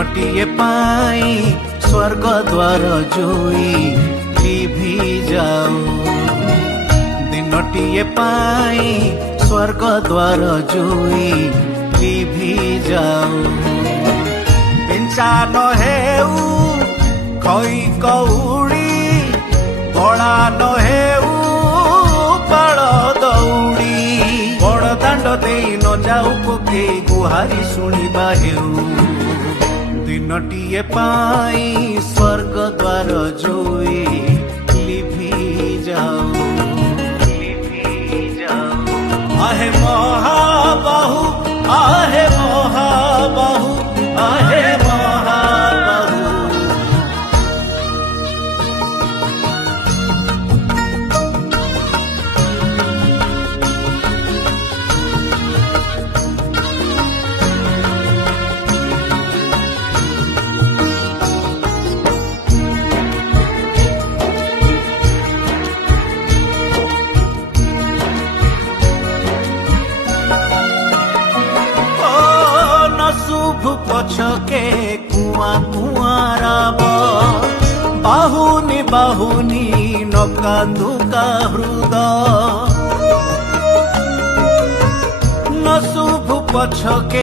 दिनटीए पाई स्वर्ग द्वार जोई लिभि जाऊ दिनटीए पाई स्वर्ग द्वार जोई लिभि जाऊ पिंचा न हेऊ खई कौड़ी बड़ा न हेऊ बाल दौड़ी बड़ दांड दे न जाऊ पके गुहारी शुणिबा हेऊ दिनटीए पाई स्वर्ग द्वार जोई लिभि जाऊ आहे महाबाहु आहे महाबाहु आहे महाबाहु शुभ पछके कुआ कुआराब बाहुनी बाहुनी नका दुका हृदय न शुभ पछके